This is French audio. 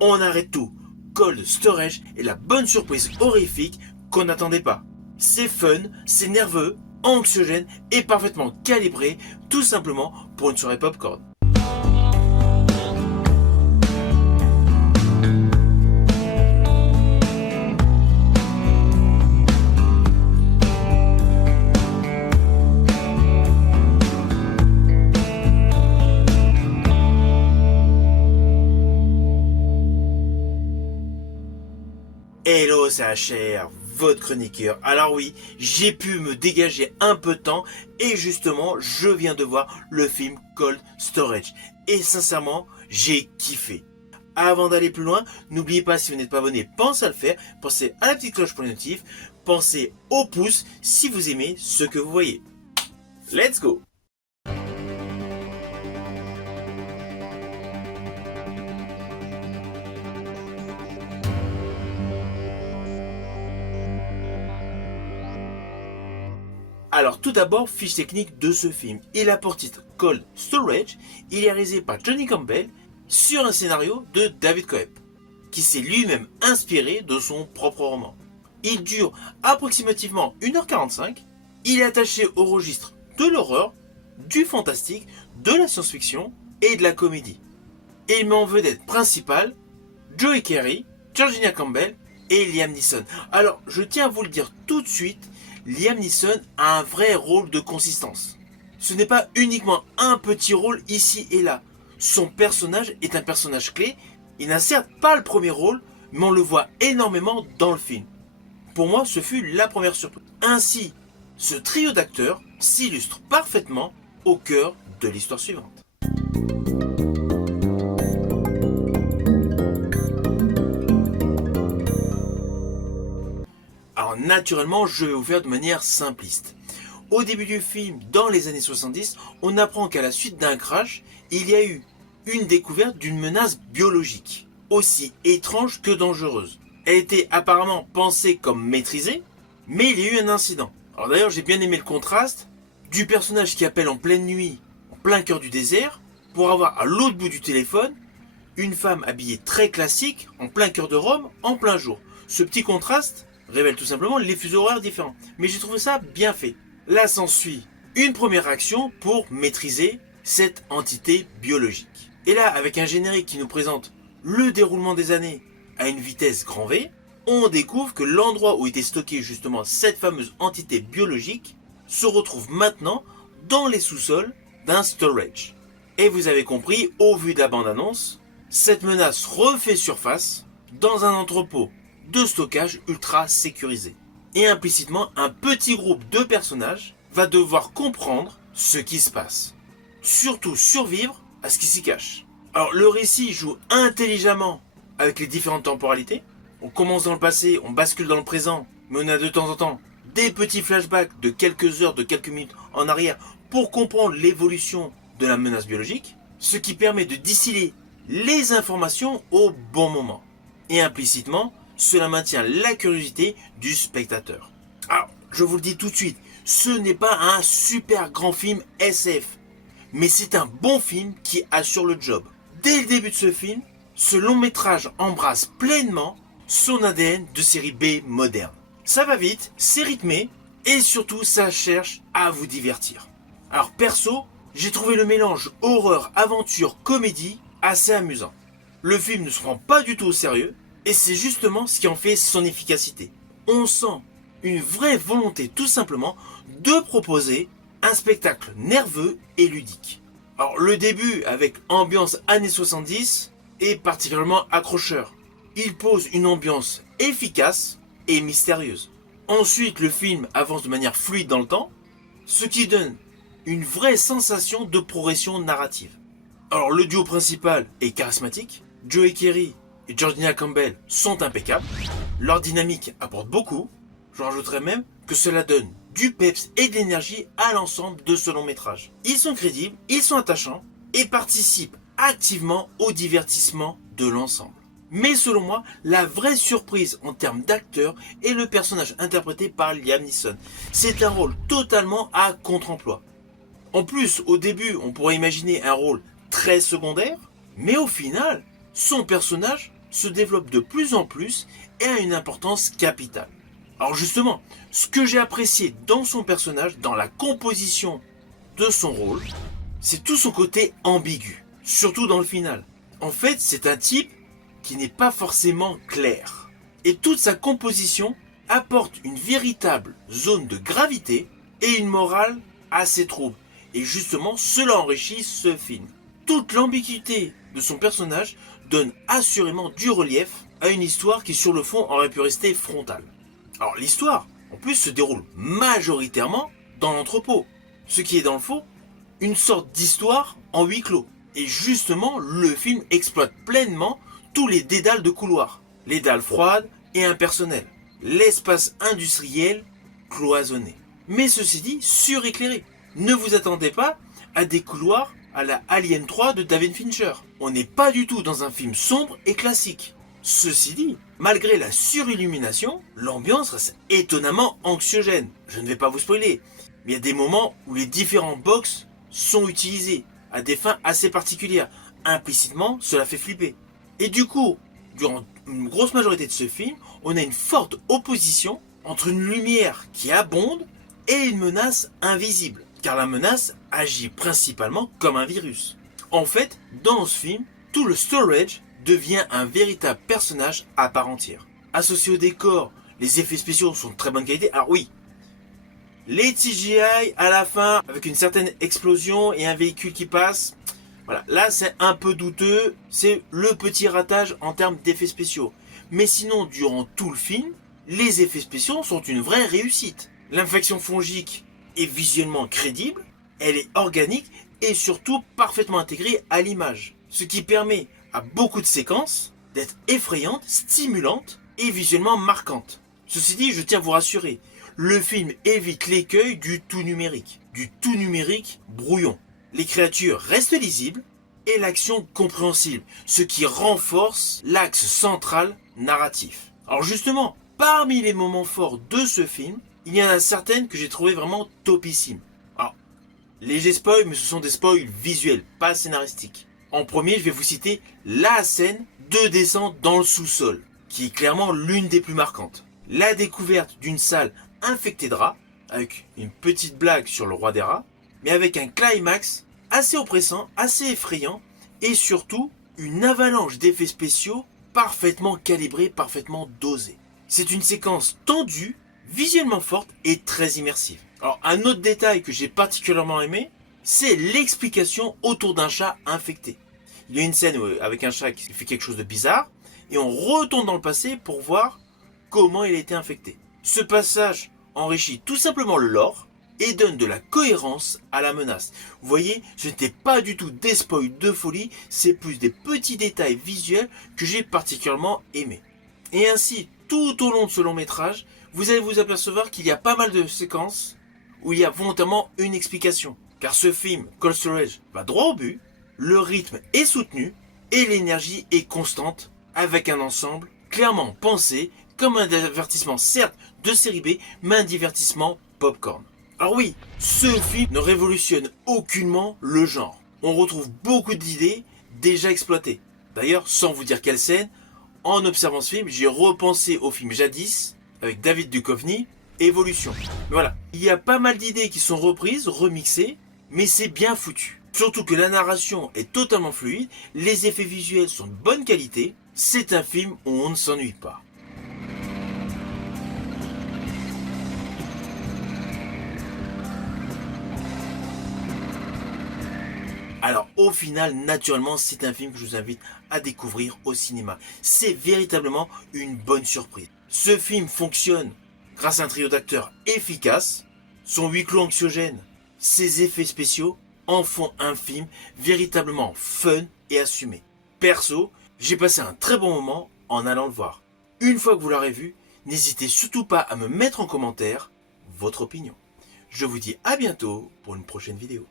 On arrête tout. Cold Storage est la bonne surprise horrifique qu'on n'attendait pas. C'est fun, c'est nerveux, anxiogène et parfaitement calibré, tout simplement pour une soirée popcorn. Hello, c'est HR, votre chroniqueur. Alors oui, j'ai pu me dégager un peu de temps et justement, je viens de voir le film Cold Storage. Et sincèrement, j'ai kiffé. Avant d'aller plus loin, n'oubliez pas, si vous n'êtes pas abonné, pensez à le faire. Pensez à la petite cloche pour les notifs. Pensez au pouce si vous aimez ce que vous voyez. Let's go! Alors tout d'abord, fiche technique de ce film. Il a pour titre Cold Storage. Il est réalisé par Johnny Campbell sur un scénario de David Koepp, qui s'est lui-même inspiré de son propre roman. Il dure approximativement 1h45. Il est attaché au registre de l'horreur, du fantastique, de la science-fiction et de la comédie. Et il met en vedette principale Joe Keery, Georgina Campbell et Liam Neeson. Alors je tiens à vous le dire tout de suite, Liam Neeson a un vrai rôle de consistance. Ce n'est pas uniquement un petit rôle ici et là. Son personnage est un personnage clé. Il n'a certes pas le premier rôle, mais on le voit énormément dans le film. Pour moi, ce fut la première surprise. Ainsi, ce trio d'acteurs s'illustre parfaitement au cœur de l'histoire suivante. Alors naturellement, je vais vous faire de manière simpliste. Au début du film, dans les années 70, on apprend qu'à la suite d'un crash, il y a eu une découverte d'une menace biologique, aussi étrange que dangereuse. Elle était apparemment pensée comme maîtrisée, mais il y a eu un incident. Alors d'ailleurs, j'ai bien aimé le contraste du personnage qui appelle en pleine nuit, en plein cœur du désert, pour avoir à l'autre bout du téléphone une femme habillée très classique, en plein cœur de Rome, en plein jour. Ce petit contraste révèle tout simplement les fuseaux horaires différents. Mais j'ai trouvé ça bien fait. Là s'ensuit une première action pour maîtriser cette entité biologique. Et là, avec un générique qui nous présente le déroulement des années à une vitesse grand V, on découvre que l'endroit où était stockée justement cette fameuse entité biologique se retrouve maintenant dans les sous-sols d'un storage. Et vous avez compris, au vu de la bande-annonce, cette menace refait surface dans un entrepôt de stockage ultra sécurisé. Et implicitement, un petit groupe de personnages va devoir comprendre ce qui se passe. Surtout survivre à ce qui s'y cache. Alors le récit joue intelligemment avec les différentes temporalités. On commence dans le passé, on bascule dans le présent, mais on a de temps en temps des petits flashbacks de quelques heures, de quelques minutes en arrière pour comprendre l'évolution de la menace biologique, ce qui permet de distiller les informations au bon moment. Et implicitement, cela maintient la curiosité du spectateur. Alors, je vous le dis tout de suite, ce n'est pas un super grand film SF, mais c'est un bon film qui assure le job. Dès le début de ce film, ce long métrage embrasse pleinement son ADN de série B moderne. Ça va vite, c'est rythmé, et surtout ça cherche à vous divertir. Alors perso, j'ai trouvé le mélange horreur, aventure, comédie assez amusant. Le film ne se prend pas du tout au sérieux, et c'est justement ce qui en fait son efficacité. On sent une vraie volonté tout simplement de proposer un spectacle nerveux et ludique. Alors le début avec ambiance années 70 est particulièrement accrocheur. Il pose une ambiance efficace et mystérieuse. Ensuite le film avance de manière fluide dans le temps, ce qui donne une vraie sensation de progression narrative. Alors le duo principal est charismatique, Joe Keery et Georgina Campbell sont impeccables, leur dynamique apporte beaucoup, je rajouterais même que cela donne du peps et de l'énergie à l'ensemble de ce long métrage. Ils sont crédibles, ils sont attachants et participent activement au divertissement de l'ensemble. Mais selon moi, la vraie surprise en termes d'acteurs est le personnage interprété par Liam Neeson. C'est un rôle totalement à contre-emploi. En plus, au début, on pourrait imaginer un rôle très secondaire, mais au final, son personnage se développe de plus en plus et a une importance capitale. Alors justement, ce que j'ai apprécié dans son personnage, dans la composition de son rôle, c'est tout son côté ambigu, surtout dans le final. En fait, c'est un type qui n'est pas forcément clair. Et toute sa composition apporte une véritable zone de gravité et une morale assez trouble. Et justement, cela enrichit ce film. Toute l'ambiguïté de son personnage donne assurément du relief à une histoire qui sur le fond aurait pu rester frontale. Alors l'histoire, en plus, se déroule majoritairement dans l'entrepôt. Ce qui est dans le fond, une sorte d'histoire en huis clos. Et justement, le film exploite pleinement tous les dédales de couloirs. Les dalles froides et impersonnelles. L'espace industriel cloisonné. Mais ceci dit, suréclairé. Ne vous attendez pas à des couloirs à la Alien 3 de David Fincher. On n'est pas du tout dans un film sombre et classique. Ceci dit, malgré la surillumination, l'ambiance reste étonnamment anxiogène. Je ne vais pas vous spoiler, mais il y a des moments où les différents box sont utilisés à des fins assez particulières. Implicitement, cela fait flipper. Et du coup, durant une grosse majorité de ce film, on a une forte opposition entre une lumière qui abonde et une menace invisible. Car la menace agit principalement comme un virus. En fait, dans ce film, tout le storage devient un véritable personnage à part entière. Associé au décor, les effets spéciaux sont de très bonne qualité. Alors oui, les CGI à la fin, avec une certaine explosion et un véhicule qui passe, voilà, là c'est un peu douteux, c'est le petit ratage en termes d'effets spéciaux. Mais sinon, durant tout le film, les effets spéciaux sont une vraie réussite. L'infection fongique est visuellement crédible, elle est organique et surtout parfaitement intégrée à l'image. Ce qui permet à beaucoup de séquences d'être effrayantes, stimulantes et visuellement marquantes. Ceci dit, je tiens à vous rassurer, le film évite l'écueil du tout numérique brouillon. Les créatures restent lisibles et l'action compréhensible, ce qui renforce l'axe central narratif. Alors justement, parmi les moments forts de ce film, il y en a certaines que j'ai trouvées vraiment topissimes. Alors, léger spoil, mais ce sont des spoils visuels, pas scénaristiques. En premier, je vais vous citer la scène de descente dans le sous-sol, qui est clairement l'une des plus marquantes. La découverte d'une salle infectée de rats, avec une petite blague sur le roi des rats, mais avec un climax assez oppressant, assez effrayant, et surtout une avalanche d'effets spéciaux parfaitement calibrés, parfaitement dosés. C'est une séquence tendue, visuellement forte et très immersive. Alors, un autre détail que j'ai particulièrement aimé, c'est l'explication autour d'un chat infecté. Il y a une scène avec un chat qui fait quelque chose de bizarre, et on retourne dans le passé pour voir comment il a été infecté. Ce passage enrichit tout simplement le lore et donne de la cohérence à la menace. Vous voyez, ce n'était pas du tout des spoils de folie, c'est plus des petits détails visuels que j'ai particulièrement aimés. Et ainsi, tout au long de ce long métrage, vous allez vous apercevoir qu'il y a pas mal de séquences où il y a volontairement une explication. Car ce film, Cold Storage, va droit au but, le rythme est soutenu et l'énergie est constante avec un ensemble clairement pensé comme un divertissement certes de série B, mais un divertissement popcorn. Alors oui, ce film ne révolutionne aucunement le genre. On retrouve beaucoup d'idées déjà exploitées. D'ailleurs, sans vous dire quelle scène, en observant ce film, j'ai repensé au film Jadis avec David Duchovny, Évolution. Mais voilà, il y a pas mal d'idées qui sont reprises, remixées, mais c'est bien foutu. Surtout que la narration est totalement fluide, les effets visuels sont de bonne qualité, c'est un film où on ne s'ennuie pas. Alors au final, naturellement, c'est un film que je vous invite à découvrir au cinéma. C'est véritablement une bonne surprise. Ce film fonctionne grâce à un trio d'acteurs efficace, son huis clos anxiogène, ses effets spéciaux en font un film véritablement fun et assumé. Perso, j'ai passé un très bon moment en allant le voir. Une fois que vous l'aurez vu, n'hésitez surtout pas à me mettre en commentaire votre opinion. Je vous dis à bientôt pour une prochaine vidéo.